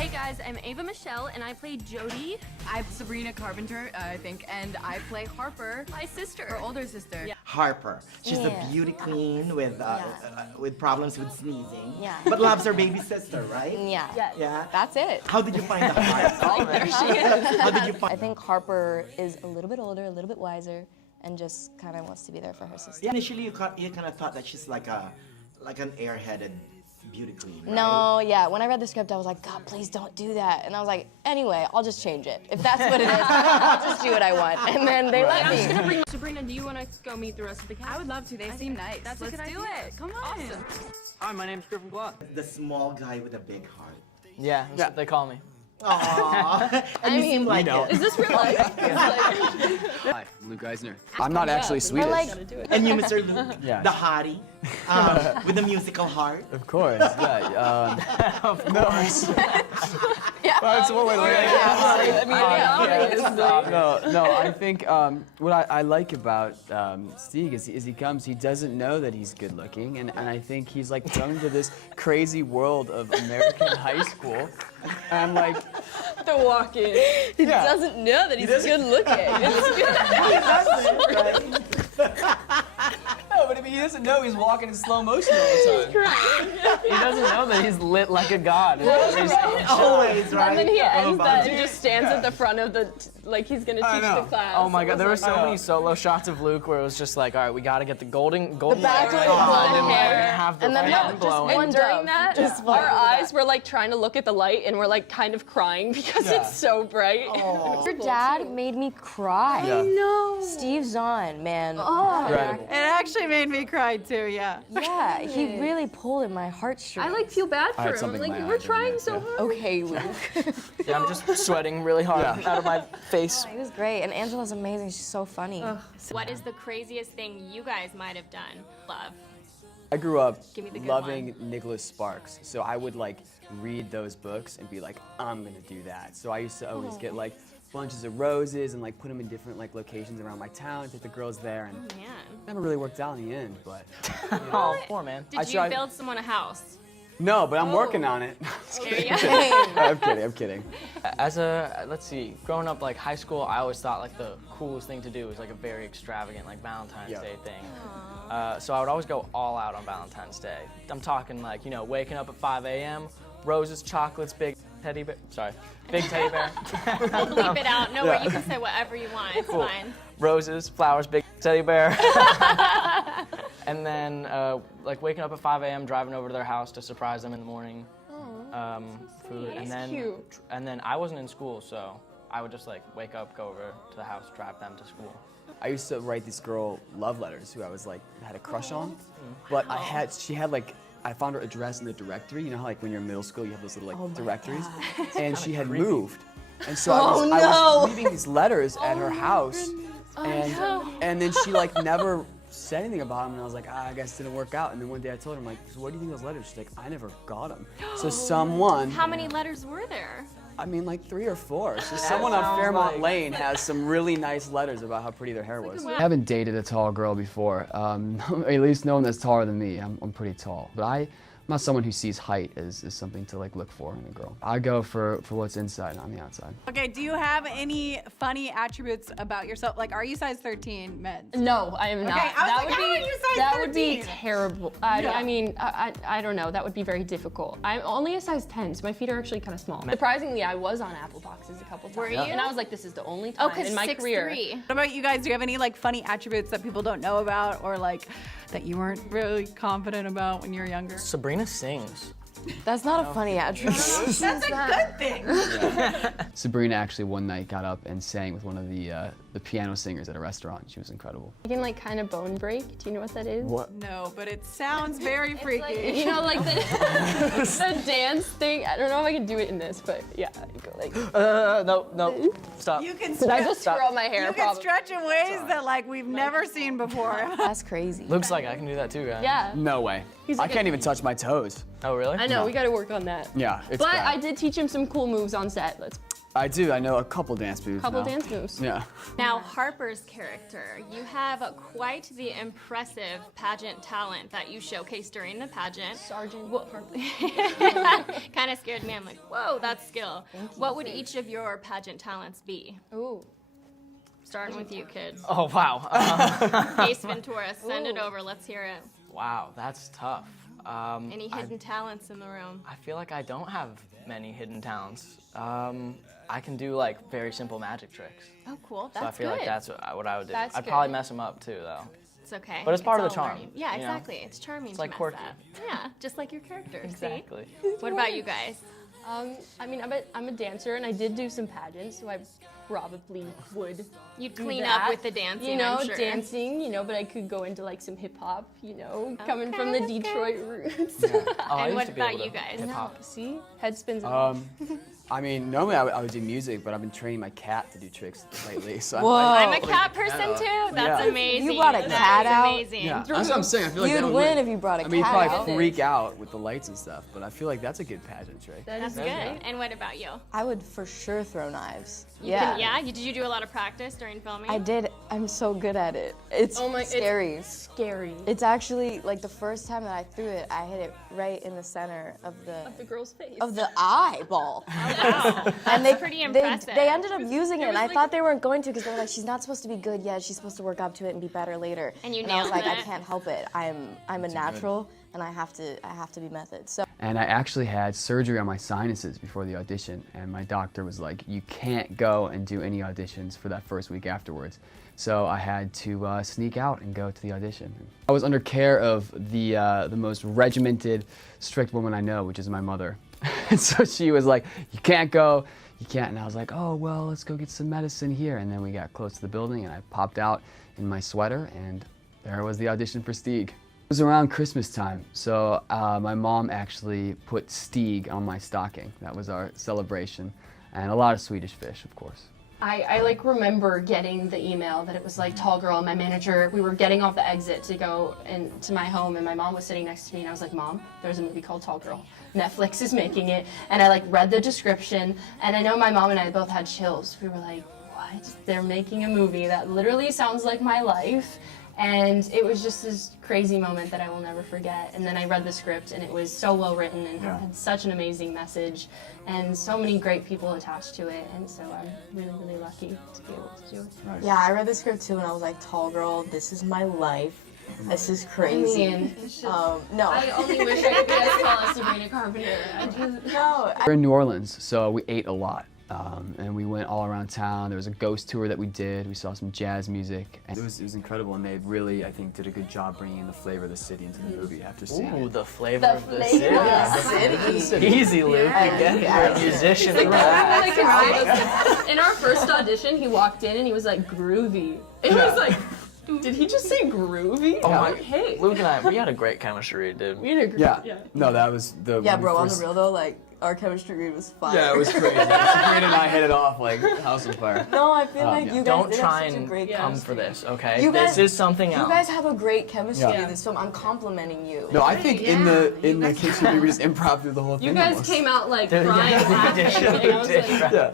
Hey guys, I'm Ava Michelle and I play Jody. I'm Sabrina Carpenter, I think, and I play Harper, My sister. her older sister. Yeah. Harper. She's a beauty queen with problems with sneezing. Yeah. But loves her baby sister, right? Yeah. Yeah. That's it. How did you find the heart? There she is. How did you find? I think Harper is a little bit older, a little bit wiser, and just kind of wants to be there for her sister. Yeah, initially you kind of thought that she's like an airheaded beauty queen, right? No, yeah. When I read the script, I was like, God, please don't do that. And I was like, anyway, I'll just change it. If that's what it is, I'll just do what I want. And then they let I'm just me. gonna bring Sabrina, do you want to go meet the rest of the cast? I would love to. They seem nice. That's a Let's good do idea. it. Come on. Awesome. Hi, my name's Griffin Glott. The small guy with a big heart. Yeah, that's what they call me. Aww. And you seem like it. Is this real life? Hi, I'm Luke Eisner. I'm not actually Swedish. But like, And you, Mr. Luke, Yeah. the hottie, with the musical heart. Of course, yeah. Of course. That's what No, I think what I like about Stig is he comes, he doesn't know that he's good looking, and I think he's like thrown into this crazy world of American high school. And I'm like, The walk-in. He doesn't know that he's good looking. no, but I mean, he doesn't know he's walking in slow motion all the time. He doesn't know that he's lit like a god. Always, right? And then he ends that About and just stands at the front of the, like he's gonna teach the class. Oh my god, there were so many solo shots of Luke where it was just like, all right, we gotta get the golden back hair, with and hair. have the And then fan blowing. And during that, Just our fine. eyes were like trying to look at the light and we're like kind of crying because it's so bright. your dad made me cry. Yeah. No. Steve Zahn, man. Incredible. It actually made me cry too, yeah. Yeah, he really pulled at my heartstrings. I like feel bad I had for him. something in Like my we're eye during trying that, so yeah. hard. Okay, Luke. Yeah, I'm just sweating really hard out of my face. He was great, and Angela's amazing. She's so funny. What is the craziest thing you guys might have done? Love. I grew up Give me the good loving Nicholas Sparks, so I would like read those books and be like, I'm gonna do that. So I used to always get like bunches of roses and like put them in different like locations around my town, take the girls there, and Man. never really worked out in the end. But Oh, poor man. Did you build someone a house? No, but I'm working on it. There you go. I'm kidding. As a, let's see, growing up like high school, I always thought like the coolest thing to do was like a very extravagant like Valentine's Day thing. So I would always go all out on Valentine's Day. I'm talking like, you know, waking up at 5 a.m., roses, chocolates, big teddy bear, big teddy bear. We'll bleep it out. No worry, you can say whatever you want. It's fine. Roses, flowers, big teddy bear. And then like waking up at 5 a.m., driving over to their house to surprise them in the morning. Food, and then cute. and then I wasn't in school, so I would just like wake up, go over to the house, drive them to school. I used to write this girl love letters who I was like had a crush on, but she had like I found her address in the directory. You know how like when you're in middle school you have those little like directories, and she had moved, and so I was leaving these letters at her house, and then she like never said anything about them, and I was like, I guess it didn't work out. And then one day I told her, I'm like, so what do you think of those letters? She's like, I never got them. So someone, How many letters were there? I mean like 3 or 4. So someone on Fairmont Lane has some really nice letters about how pretty their hair was. I haven't dated a tall girl before, at least no one that's taller than me. I'm pretty tall, but I'm not someone who sees height as something to like look for in a girl. I go for what's inside, not on the outside. Okay, do you have any funny attributes about yourself? Like, are you size 13 men's? No, I am not. Okay, I was like, how are you size that would be 13? terrible. I mean, I don't know. That would be very difficult. I'm only a size 10, so my feet are actually kind of small. Surprisingly, I was on Apple boxes a couple times. Were you? And I was like, this is the only Oh, time because in my 6'3". career. What about you guys? Do you have any like funny attributes that people don't know about, or like that you weren't really confident about when you were younger? Sabrina sings. That's not a funny attribute. That's a good thing. Sabrina actually one night got up and sang with one of the piano singers at a restaurant. She was incredible. I can like kind of bone break. Do you know what that is? What? No, but it sounds very freaky. You know, like the dance thing. I don't know if I can do it in this, but yeah, I go like. No, stop. You can Did I stretch, just throw my hair? you can Probably. stretch in ways that like we've never seen before. That's crazy. Looks like I can do that too, guys. Yeah. No way. I can't even touch my toes. Oh, really? I know. We got to work on that. Yeah, it's But bad. I did teach him some cool moves on set. I do. I know a couple dance moves Couple now. dance moves. Yeah. Now, Harper's character, you have quite the impressive pageant talent that you showcased during the pageant. Sergeant. Kind of scared me. I'm like, whoa, that's skill. What would each of your pageant talents be? Ooh. Starting with you, kids. Oh, wow. Ace Ventura, send it over. Let's hear it. Wow, that's tough. Any hidden talents in the room? I feel like I don't have many hidden talents. I can do like very simple magic tricks. Oh, cool. So I That's feel good. like that's what I would do. That's I'd probably good. mess them up too, though. It's okay. But it's part of the all charm, learning. Yeah, you know? exactly. It's charming. It's to like mess quirky. up. Yeah, just like your character. Exactly. See? What about you guys? I mean, I'm a dancer, and I did do some pageants, so I probably would. You'd do clean that. up with the dancing, You know, I'm sure. dancing. You know, but I could go into like some hip hop. You know, coming from the Detroit roots. Oh, I And used what to be about able to you guys? hip hop. See, head spins. I mean, normally I would do music, but I've been training my cat to do tricks lately. So Whoa. I'm a cat person too. That's Yeah. amazing. You brought a That cat is out? amazing. yeah, that's what I'm saying. I feel like You'd that would win if you brought a I mean, cat probably out. freak out with the lights and stuff, but I feel like that's a good pageant trick. That's good. And what about you? I would for sure throw knives. Did you do a lot of practice during filming? I did. I'm so good at it. It's scary. It's scary. It's actually like the first time that I threw it, I hit it right in the center of The girl's face. the eyeball. Wow. And they pretty impressive. They ended up using it, and I like- thought they weren't going to because they were like, she's not supposed to be good yet. She's supposed to work up to it and be better later. And you I was nailed like, I it. can't help it. I'm a natural, and I have to be method. So And I actually had surgery on my sinuses before the audition, and my doctor was like, you can't go and do any auditions for that first week afterwards. So I had to sneak out and go to the audition. I was under care of the most regimented, strict woman I know, which is my mother. And so she was like, you can't go, you can't. And I was like, oh, well, let's go get some medicine here. And then we got close to the building, and I popped out in my sweater, and there was the audition for Stieg. It was around Christmas time, so my mom actually put Stieg on my stocking. That was our celebration, and a lot of Swedish fish, of course. I like remember getting the email that it was like tall girl, and my manager, we were getting off the exit to go into my home, and my mom was sitting next to me, and I was like, Mom, there's a movie called Tall Girl. Netflix is making it. And I like read the description, and I know my mom and I both had chills. We were like, what? They're making a movie that literally sounds like my life. And it was just this crazy moment that I will never forget. And then I read the script, and it was so well written and had such an amazing message, and so many great people attached to it. And so I'm really, really lucky to be able to do it. yeah, I read the script too, and I was like, tall girl, this is my life. This is crazy. No. I only wish I could be as tall as Sabrina Carpenter. No. We're in New Orleans, so we ate a lot. And we went all around town. There was a ghost tour that we did. We saw some jazz music. And It was incredible, and they really, I think, did a good job bringing in the flavor of the city into the movie after seeing Ooh, it. the flavor of the city. flavor of the city. Easy, Luke. Again, you're a musician. In our first audition, he walked in and he was like groovy. It was like, did he just say groovy? Oh my, Hey. Luke and I, we had a great chemistry, dude. We had a great, Yeah. No, that was the. Yeah, when we bro, on the first- real though, like, our chemistry read was fire. Yeah, it was crazy. Sabrina and I hit it off like house on fire. No, I feel like you guys Don't did try have such a and great come chemistry. for this, okay? You guys- This is something You else. guys have a great chemistry Yeah. in this film. I'm complimenting you. No, I think in the kitchen we just improv through the whole thing. You guys almost. came out like Dude, crying, yeah, we laughing, did, and we I was did, like, right. Yeah.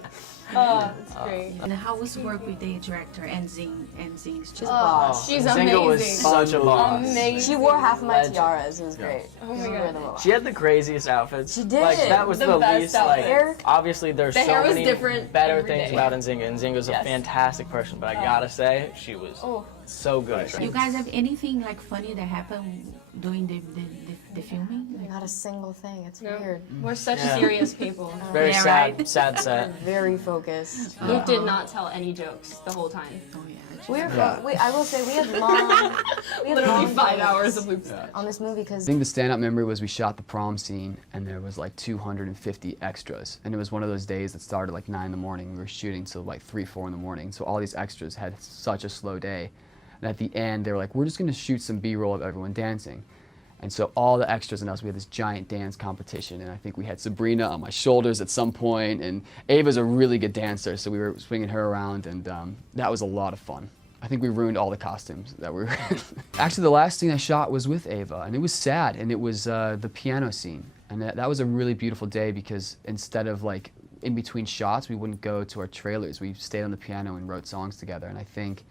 oh, it's great. And how was work with the director and Zing's just boss. She's Zinga was amazing. such a boss. Amazing. She wore half of my Legend. tiaras. It was great. Oh my She wore God. them a lot. She had the craziest outfits. She did. Like that was The the, best least outfit. like. Obviously, there's The so hair was many different better every things day. about Nzinga. And Nzinga's a Yes. fantastic person, but I gotta say, she was so good. You guys have anything like funny that happened during the filming? Like, Not a single thing. It's weird. We're such Yeah. serious people. Very Yeah, sad, right. sad set. Very focused. Luke did not tell any jokes the whole time. oh yeah. I will say we had long. Literally long 5 days hours of Luke's on this movie I because think the stand-up memory was we shot the prom scene, and there was like 250 extras. And it was one of those days that started like 9 in the morning. We were shooting till like 3, 4 in the morning. So all these extras had such a slow day. And at the end, they were like, we're just gonna shoot some B-roll of everyone dancing. And so all the extras and us, we had this giant dance competition, and I think we had Sabrina on my shoulders at some point, and Ava's a really good dancer, so we were swinging her around, and that was a lot of fun. I think we ruined all the costumes that we were in. Actually, the last scene I shot was with Ava, and it was sad, and it was the piano scene. And that was a really beautiful day because instead of like in between shots, we wouldn't go to our trailers. We stayed on the piano and wrote songs together. And I think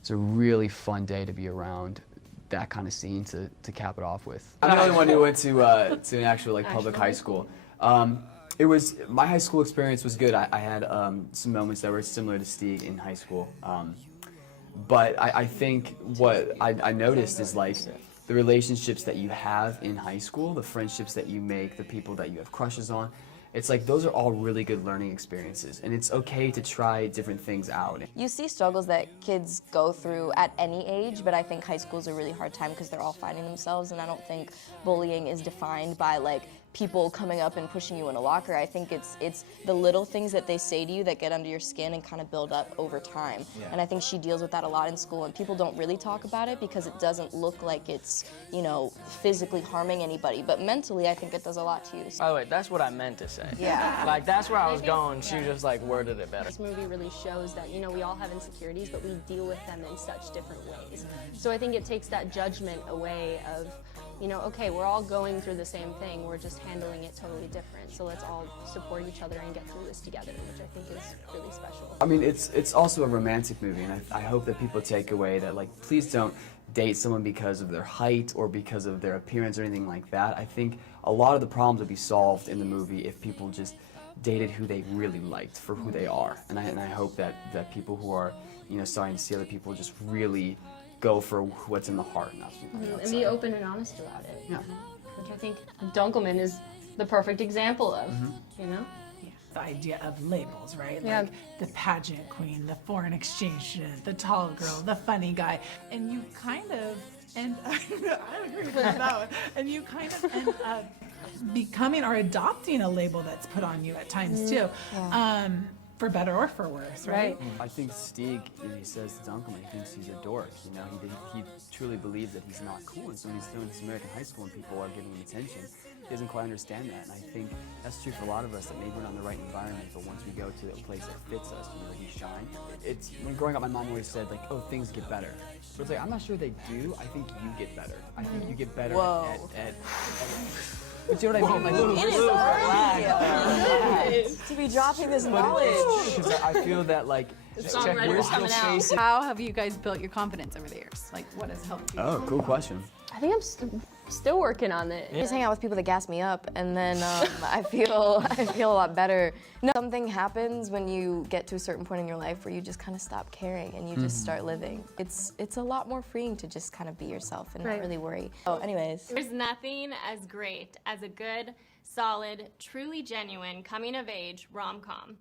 it's a really fun day to be around that kind of scene to cap it off with. I'm the only one who went to an actual like public high school. My high school experience was good. I had some moments that were similar to Stieg in high school. But I think what I noticed is like the relationships that you have in high school, the friendships that you make, the people that you have crushes on, it's like those are all really good learning experiences, and it's okay to try different things out. You see struggles that kids go through at any age, but I think high school is a really hard time because they're all finding themselves, and I don't think bullying is defined by like people coming up and pushing you in a locker. I think it's the little things that they say to you that get under your skin and kind of build up over time. Yeah. And I think she deals with that a lot in school, and people don't really talk about it because it doesn't look like it's, you know, physically harming anybody, but mentally I think it does a lot to you. By the way, that's what I meant to say. Yeah. Like, that's where I was going. She just like worded it better. This movie really shows that, you know, we all have insecurities, but we deal with them in such different ways. So I think it takes that judgment away of, you know, okay, we're all going through the same thing, we're just handling it totally different. So let's all support each other and get through this together, which I think is really special. I mean, it's also a romantic movie, and I hope that people take away that, like, please don't date someone because of their height or because of their appearance or anything like that. I think a lot of the problems would be solved in the movie if people just dated who they really liked for who they are. And I hope that people who are, you know, starting to see other people just really go for what's in the heart. And be open and honest about it. Yeah. Which I think Dunkelman is the perfect example of, you know? Yeah. The idea of labels, right? Yeah. Like the pageant queen, the foreign exchange student, the tall girl, the funny guy. And you kind of end up, I agree with that one, and you kind of end up becoming or adopting a label that's put on you at times too. Yeah. For better or for worse, right? I think Stieg, he says to Dunkelman, he thinks he's a dork. You know, he truly believes that he's not cool, and so when he's doing this American high school and people are giving him attention, he doesn't quite understand that. And I think that's true for a lot of us, that maybe we're not in the right environment, but once we go to a place that fits us, you know, we shine. It's, when growing up, my mom always said, like, oh, things get better. But it's like, I'm not sure they do. I think you get better. I think you get better at but you know what I mean? Like, It is to be dropping this knowledge. because I feel that, like, We're still facing. How have you guys built your confidence over the years? Like, what has helped you? Oh, cool question. I think I'm still working on it. I just hang out with people that gas me up, and then I feel a lot better. No, something happens when you get to a certain point in your life where you just kind of stop caring and you just start living. It's a lot more freeing to just kind of be yourself and not really worry. Oh, anyways. There's nothing as great as a good, solid, truly genuine coming-of-age rom-com.